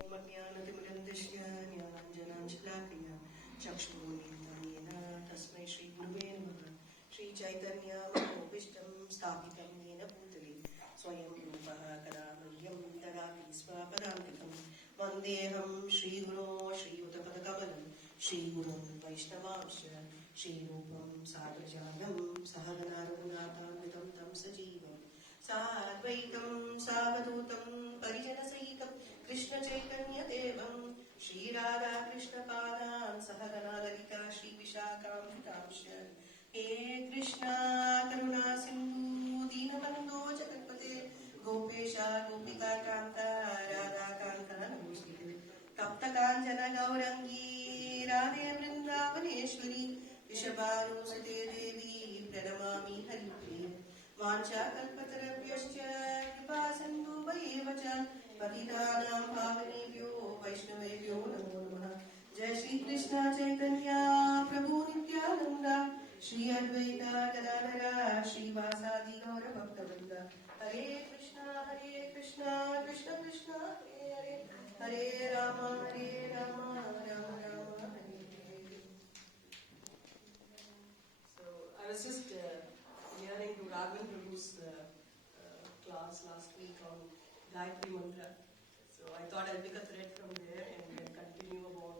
ओमज्ञानतिमिरन्दस्य ज्ञानाञ्जनाञ्जलाकया चक्षुरुन्मीलितं तस्मै श्रीगुरुवे नमः। श्रीचैतन्यमनोभीष्टं स्थापितं येन भूतले स्वयं रूपः कदा मह्यं ददाति स्वपदान्तिकं। वन्देऽहं श्रीगुरो श्रीयुतपदकमलं श्रीगुरुं वैष्णवांश्च श्रीरूपं साग्रजातं सहगना रघुनाथान्वितं तं सजीवम् साद्वैतं सावधूतं परिजनसहितं कृष्णचैतन्यदेवं श्रीराधाकृष्णपादान् सहगना ललिता श्रीविशाखान्वितांश्च। हे कृष्णा करुणा सिन्धु दीनबन्धो जगत्पते गोपेशा गोपिकान्ता राधाकान्ता नमोऽस्तुते। तप्तकाञ्चन गौरङ्गी राधे वृन्दावनेश्वरी वृषभानुसुते देवी प्रणमामि हरिप्रिये। वाञ्छाकल्पतरुभ्यश्च कृपा सिन्धुभ्यैव च पतितानां पावनेभ्यो वैष्णवेभ्यो नमो नमः। जय श्री कृष्ण चैतन्य प्रभु नित्यानंद श्री अद्वैत गदाधर श्रीवासादि गौर भक्तवृंद। हरे Krishna Krishna Krishna Hare Hare Hare Ram Ram Ram Hare Hare. So I was just hearing to Raghavendra class last week on Gayatri Mantra. So I thought I'll pick a thread from there and continue about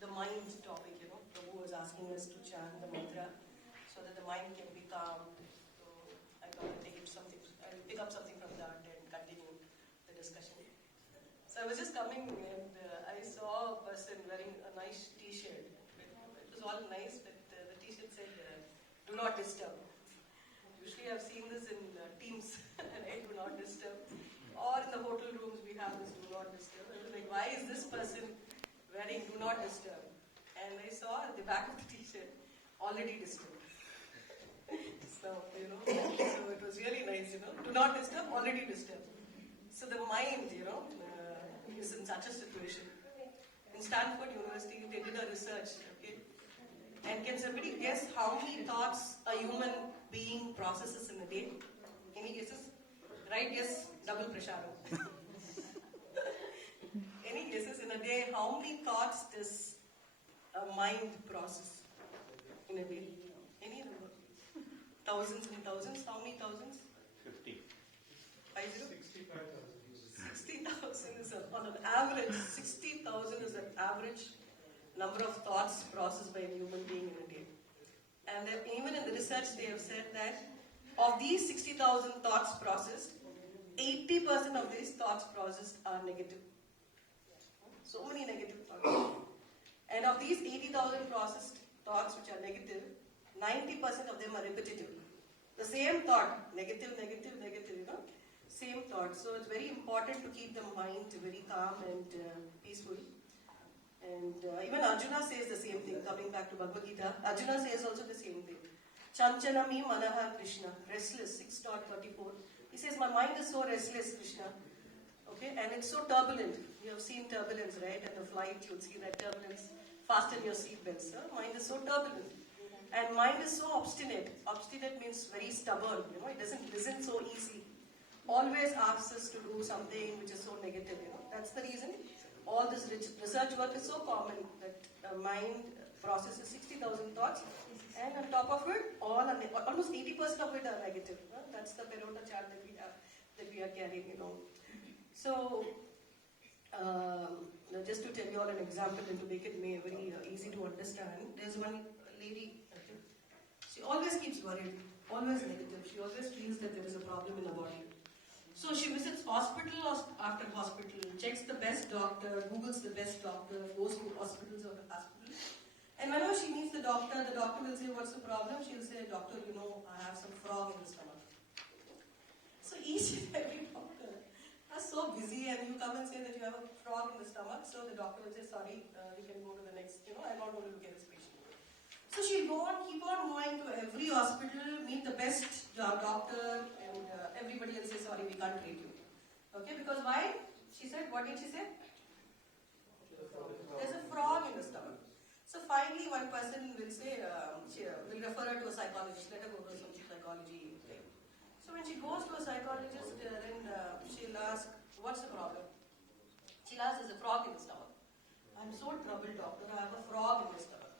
the mind topic. Prabhu was asking us to chant the mantra so that the mind can be calm. So I thought I'll pick up something from that and continue the discussion. So I was just coming and I saw a person wearing a nice t-shirt. It was all nice, but the t-shirt said, "Do not disturb." Usually I've seen this in Teams, right? Do not disturb. Or in the hotel rooms we have this do not disturb. I was like, why is this person wearing do not disturb? And I saw at the back of the t-shirt, already disturbed. So it was really nice, do not disturb, already disturbed. So the mind, is in such a situation. In Stanford University, they did a research, okay? And can somebody guess how many thoughts a human being processes in a day? Any guesses? Right guess, double pressure. Any guesses in a day? How many thoughts does a mind process in a day? Any number? Thousands and thousands? How many thousands? 50. 50? 60,000 is on an average. 60,000 is an average number of thoughts processed by a human being in a day. And even in the research they have said that of these 60,000 thoughts processed, 80% of these thoughts processed are negative. So many negative thoughts. And of these 80,000 processed thoughts which are negative, 90% of them are repetitive. The same thought, negative, same thought. So it's very important to keep the mind very calm and peaceful. And even Arjuna says the same thing, coming back to Bhagavad Gita. Arjuna says also the same thing. Chanchanami manaha Krishna, restless, 6.34. He says, my mind is so restless, Krishna. Okay, and it's so turbulent. You have seen turbulence, right? At the flight, you'll see that turbulence. Fasten your seatbelts. Mind is so turbulent. And mind is so obstinate. Obstinate means very stubborn. It doesn't listen so easy. Always asks us to do something which is so negative. That's the reason. All this research work is so common that mind processes 60,000 thoughts, and on top of it, almost 80% of it are negative. That's the Perota chart that we are carrying. So, just to tell you all an example and to make it very easy to understand, there's one lady. She always keeps worried, always negative. She always feels that there is a problem in her body. So she visits hospital after hospital, checks the best doctor, Googles the best doctor, goes to hospitals after hospital. And whenever she meets the doctor will say, what's the problem? She'll say, doctor, I have some frog in the stomach. So each and every doctor are so busy, and you come and say that you have a frog in the stomach, so the doctor will say, sorry, we can go to the next, I'm not going to look at this patient. So she'll keep on going to every hospital, meet the best doctor, and everybody will say, sorry, we can't treat you. Okay, because why? She said, what did she say? There's a frog in the stomach. So finally one person will say, she will refer her to a psychologist, let her go to some psychology thing. So when she goes to a psychologist, then she'll ask, what's the problem? She'll ask, there's a frog in the stomach. I'm so troubled, doctor. I have a frog in my stomach.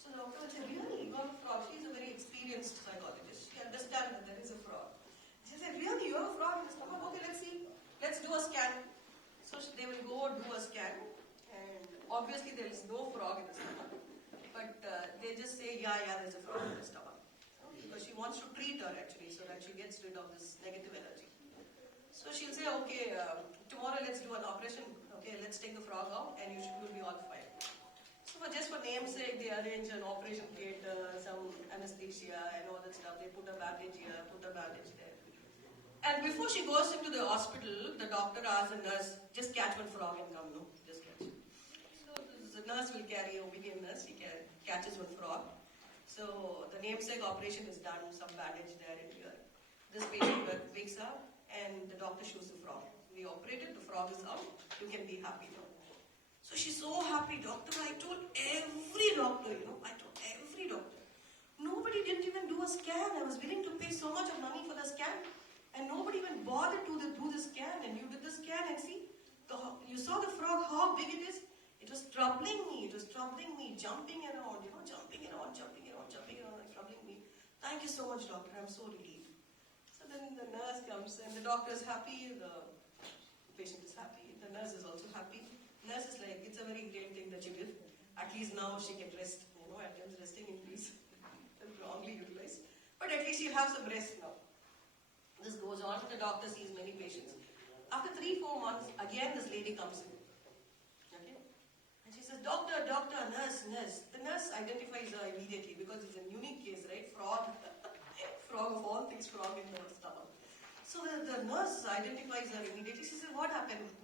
So the doctor will say, really? You got a frog? She's a very experienced psychologist. She understands that there is a frog. She said, really? You have a frog in the stomach? Okay, let's see. Let's do a scan. So they will go do a scan. And obviously there is no frog in the stomach. But they just say, yeah, there's a frog in the stomach. Because she wants to treat her actually so that she gets rid of this negative energy. So she'll say, okay, tomorrow let's do an operation. Okay, let's take the frog out and you will be all fine. So just for namesake, they arrange an operation theatre, some anesthesia and all that stuff. They put a bandage here, put a bandage there. And before she goes into the hospital, the doctor asks the nurse, just catch one frog and come, no? Just catch. So the nurse will carry, obedient nurse, she catches one frog. So the namesake operation is done, some bandage there and here. This patient wakes up and the doctor shows the frog. We operated, the frog is out, you can be happy now. So she's so happy, doctor. I told every doctor, I told every doctor. Nobody didn't even do a scan. I was willing to pay so much of money for the scan. And nobody even bothered to do the scan. And you did the scan and see, you saw the frog, how big it is. It was troubling me. It was troubling me, jumping around, jumping around, troubling me. Thank you so much, doctor. I'm so relieved. So then the nurse comes and the doctor is happy, the patient is happy, the nurse is also happy. The nurse is like, it's a very great thing that you did. At least now she can rest. At times resting in peace is wrongly utilized. But at least she'll have some rest now. This goes on. The doctor sees many patients. After 3-4 months, again this lady comes in. Okay? And she says, doctor, nurse. The nurse identifies her immediately because it's a unique case, right? Frog. Frog of all things, frog in the stomach. So the nurse identifies her immediately. She says, what happened? So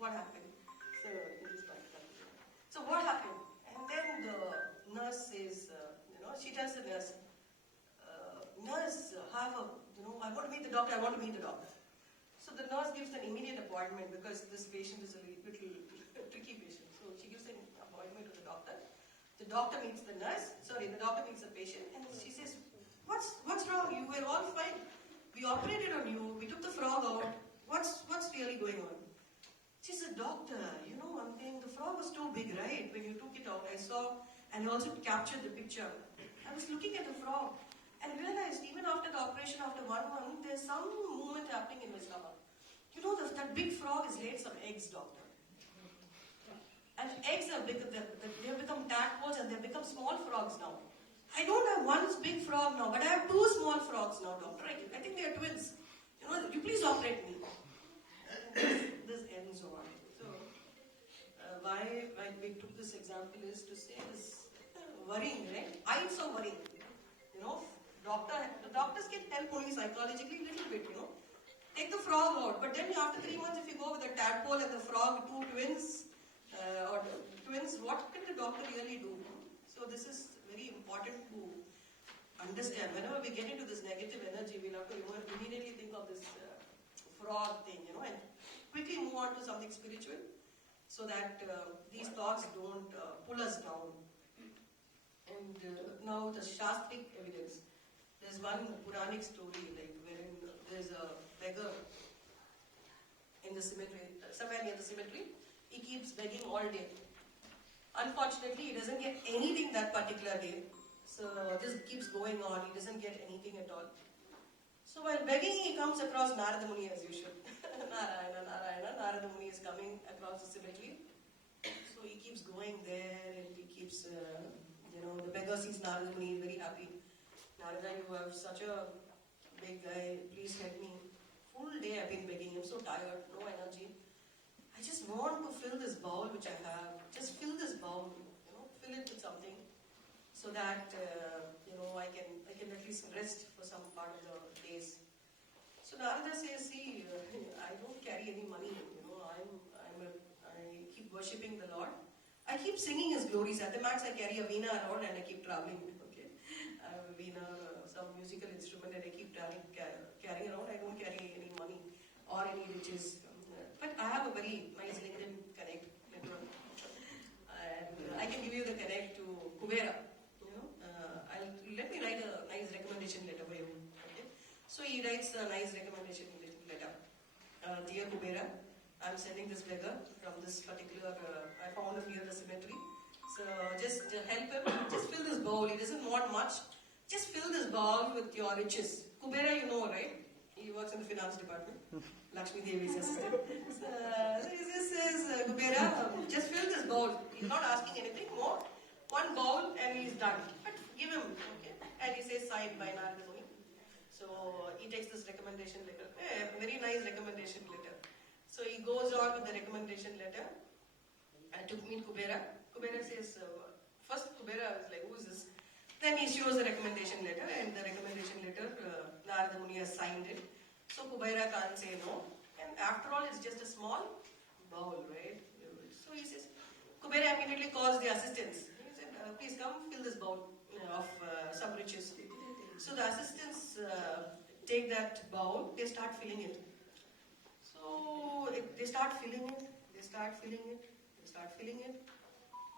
what happened? And then the nurse says, she tells the nurse, nurse, I want to meet the doctor. So the nurse gives an immediate appointment because this patient is a little tricky patient. So she gives an appointment to the doctor. The doctor meets the patient and she says, what's wrong? You were all fine. We operated on you. We took the frog out. What's really going on? She said, doctor, one thing, the frog was too big, right? When you took it out, I saw, and I also captured the picture. I was looking at the frog and realized even after the operation, after 1 month, there's some movement happening in my stomach. That big frog has laid some eggs, doctor. And eggs have become tadpoles and they've become small frogs now. I don't have one big frog now, but I have 2 small frogs now, doctor. I think they are twins. You please operate me. This ends on. So, why we took this example is to say this worrying, right? I'm so worrying. The doctors can help only psychologically a little bit, Take the frog out, but then after 3 months, if you go with a tadpole and the frog, 2 twins, what can the doctor really do? So this is very important to understand. Whenever we get into this negative energy, we'll have to immediately think of this frog thing, and quickly move on to something spiritual so that these thoughts don't pull us down. And now the Shastric evidence. There's one Puranic story, wherein there's a beggar in the cemetery, somewhere near the cemetery. He keeps begging all day. Unfortunately, he doesn't get anything that particular day. So this keeps going on. He doesn't get anything at all. So while begging, he comes across Narada Muni as usual. Narayana. Narada Muni is coming across the cemetery. So he keeps going there and he keeps, the beggar sees Narada Muni, very happy. Narada, you have such a big guy, please help me. Full day I've been begging, I'm so tired, no energy. I just want to fill this bowl which I have. Just fill this bowl, fill it with something so that, I can at least rest for some part of the days. So Narada says, see, I don't carry any money, I keep worshipping the Lord. I keep singing His glories. At the max, I carry a veena around and I keep traveling. Okay, I have a veena, some musical instrument, and I keep carrying around. I don't carry any money or any riches. But I have a very nice LinkedIn connect network, and I can give you the connect to Kubera. Let me write a nice recommendation letter for you. Okay? So he writes a nice recommendation letter. Dear Kubera, I'm sending this beggar from this particular, I found him near the cemetery. So just help him, just fill this bowl. He doesn't want much. Just fill this bowl with your riches. Kubera, you know, right? He works in the finance department. Lakshmi Devi is assistant. So this is Kubera, just fill this bowl. He's not asking anything more. One bowl and he's done. But give him, okay? And he says signed by Narada Muni. So he takes this recommendation letter. Very nice recommendation letter. So he goes on with the recommendation letter and to meet Kubera. Kubera says, first Kubera is like, who is this? Then he shows the recommendation letter, and the recommendation letter, Narada Muni has signed it. So Kubera can't say no. And after all, it's just a small bowl, right? So he says, Kubera immediately calls the assistants. He said, please come fill this bowl of some riches. So the assistants take that bowl, they start filling it. So they start filling it, they start filling it, they start filling it.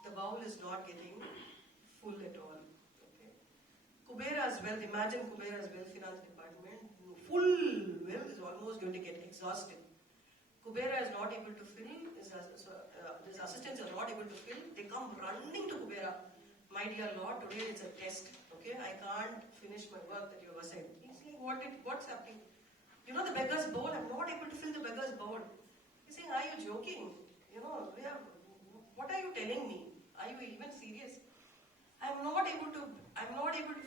The bowl is not getting full at all. Okay. Kubera's wealth, imagine Kubera's wealth finance department, full wealth is almost going to get exhausted. Kubera is not able to fill, his assistants are not able to fill, they come running to Kubera. My dear Lord, today it's a test. Okay, I can't finish my work that you have assigned. He's saying, what's happening? You know the beggar's bowl, I'm not able to fill the beggar's bowl. He's saying, are you joking? You know, what are you telling me? Are you even serious? I'm not able to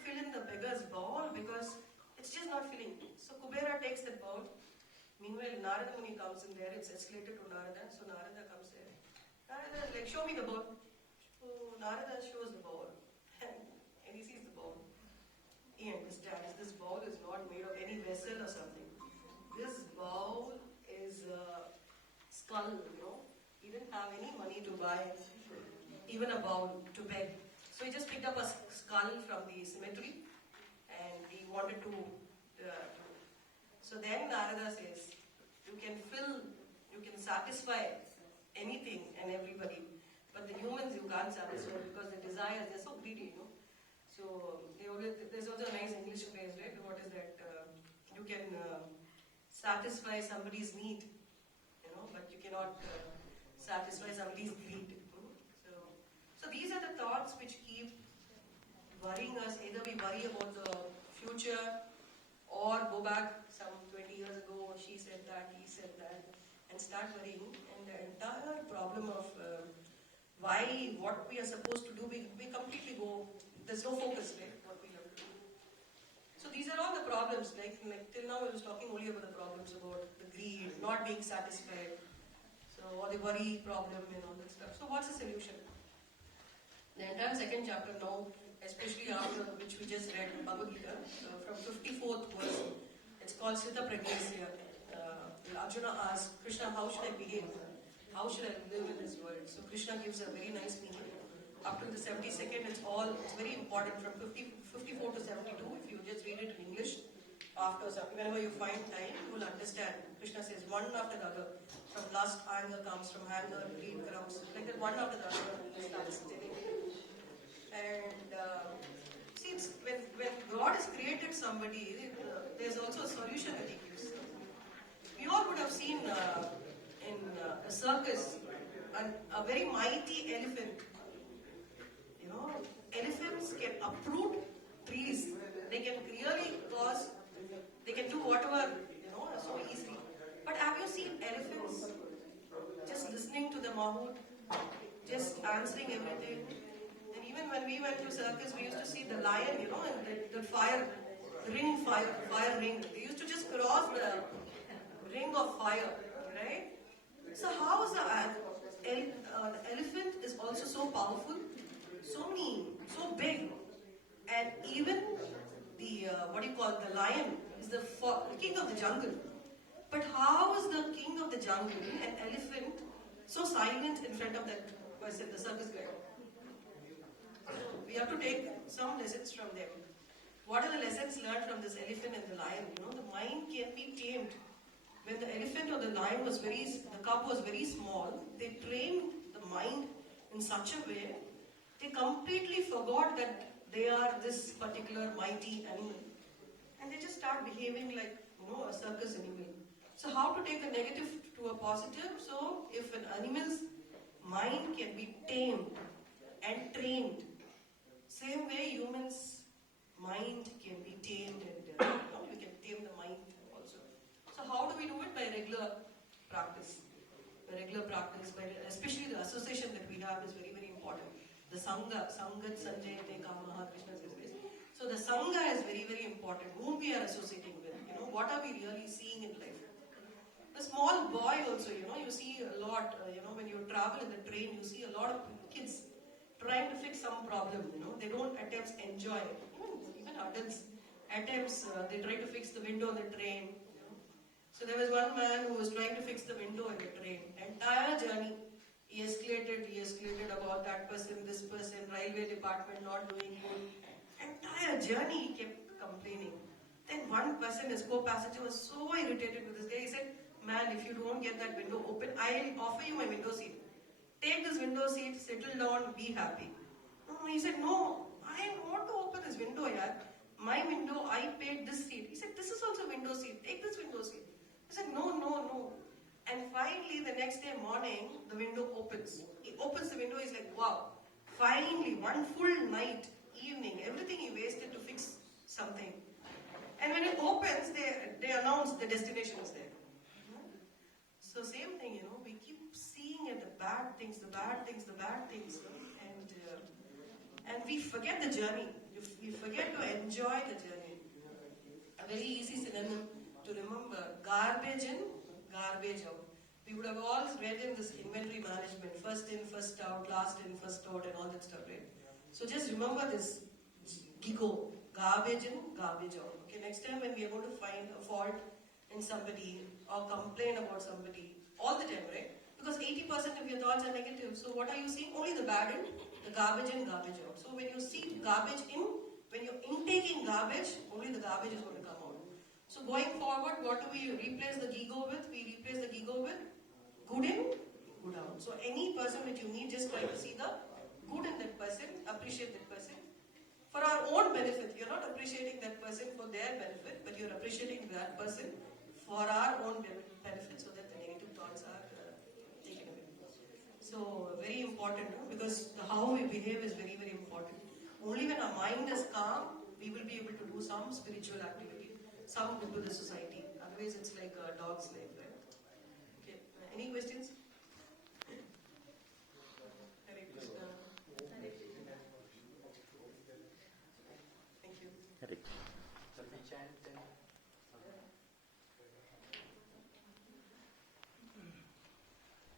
fill in the beggar's bowl because it's just not filling. So Kubera takes that bowl. Meanwhile, Narada Muni comes in there, it's escalated to Narada, so Narada comes there. Narada is like, show me the bowl. So Narada shows the bowl. And he sees the bowl. He understands this bowl is not made of any vessel or something. This bowl is a skull, you know. He didn't have any money to buy even a bowl to beg. So he just picked up a skull from the cemetery and he wanted to so then Narada says, you can satisfy anything and everybody, but the humans you can't satisfy because the desires, they're so greedy, you know. So there's also a nice English phrase, right? What is that? You can satisfy somebody's need, you know, but you cannot satisfy somebody's greed. So these are the thoughts which keep worrying us. Either we worry about the future or go back some 20 years ago, she said that, he said that, and start worrying. And the entire problem of what we are supposed to do, we completely go, there's no focus, right, what we have to do. So these are all the problems, like till now I was talking only about the problems about the greed, not being satisfied, so or the worry problem and all that stuff. So what's the solution? The entire second chapter now, especially after which we just read Bhagavad Gita, from 54th verse, it's called Sita Pragnasya. Arjuna asks Krishna, how should I behave? How should I live in this world? So Krishna gives a very nice meaning. Up to the 72nd, it's very important from 54 to 72. If you just read it in English, whenever you find time, you will understand. Krishna says one after the other. From lust, anger comes, from anger, greed comes. Like that, one after the other, he starts telling you. And see, when God has created somebody, there's also a solution that He gives. We all would have seen in a circus a very mighty elephant. You know, elephants can uproot trees. They can they can do whatever, you know, so easily. But have you seen elephants just listening to the mahout, just answering everything? And even when we went to circus, we used to see the lion, you know, and the fire ring. They used to just cross the ring of fire, right? So how is the elephant is also so powerful, so mean, so big, and even the the lion is the king of the jungle. But how is the king of the jungle, an elephant, so silent in front of the circus guy? We have to take some lessons from them. What are the lessons learned from this elephant and the lion? You know, the mind can be tamed. When the elephant or the lion the cub was very small, they trained the mind in such a way, they completely forgot that they are this particular mighty animal. And they just start behaving like, you know, a circus animal. So how to take a negative to a positive. So if an animal's mind can be tamed and trained, same way humans' mind can be tamed and we can tame the mind also. So how do we do it? By regular practice. By regular practice, especially the association that we have is very, very important. The Sangha, Sangat Sanjayate Kamaha, Krishna says. So the Sangha is very, very important. Whom we are associating with. What are we really seeing in life? A small boy also, you see a lot, when you travel in the train, you see a lot of kids trying to fix some problem, they don't attempt enjoy it. Even adults attempts, they try to fix the window on the train. So there was one man who was trying to fix the window in the train. Entire journey, he escalated about that person, this person, railway department not doing good. Entire journey he kept complaining. Then one person, his co-passenger, was so irritated with this guy. He said, man, if you don't get that window open, I'll offer you my window seat. Take this window seat, settle down, be happy. He said, no, I want to open this window, yaar. My window, I paid this seat. He said, this is also window seat. Take this window seat. He said, no. And finally, the next day morning, the window opens. He opens the window, he's like, wow. Finally, one full night, evening, everything he wasted to fix something. And when it opens, they announce the destination is there. So same thing, we keep seeing at the bad things, and we forget the journey. We forget to enjoy the journey. A very easy synonym to remember: garbage in, garbage out. We would have all read in this inventory management: first in, first out, last in, first out, and all that stuff, right? So just remember this: GIGO, garbage in, garbage out. Okay, next time when we are going to find a fault in somebody or complain about somebody, all the time, right? Because 80% of your thoughts are negative. So what are you seeing? Only the bad in, the garbage in, garbage out. So when you see garbage in, when you're intaking garbage, only the garbage is going to come out. So going forward, what do we replace the ego with? We replace the ego with good in, good out. So any person that you meet, just try to see the good in that person, appreciate that person. For our own benefit, you're not appreciating that person for their benefit, but you're appreciating that person for our own benefit, so that the negative thoughts are taken away. So very important, because how we behave is very, very important. Only when our mind is calm, we will be able to do some spiritual activity, some good to the society. Otherwise, it's like a dog's life, right? Okay. Any questions?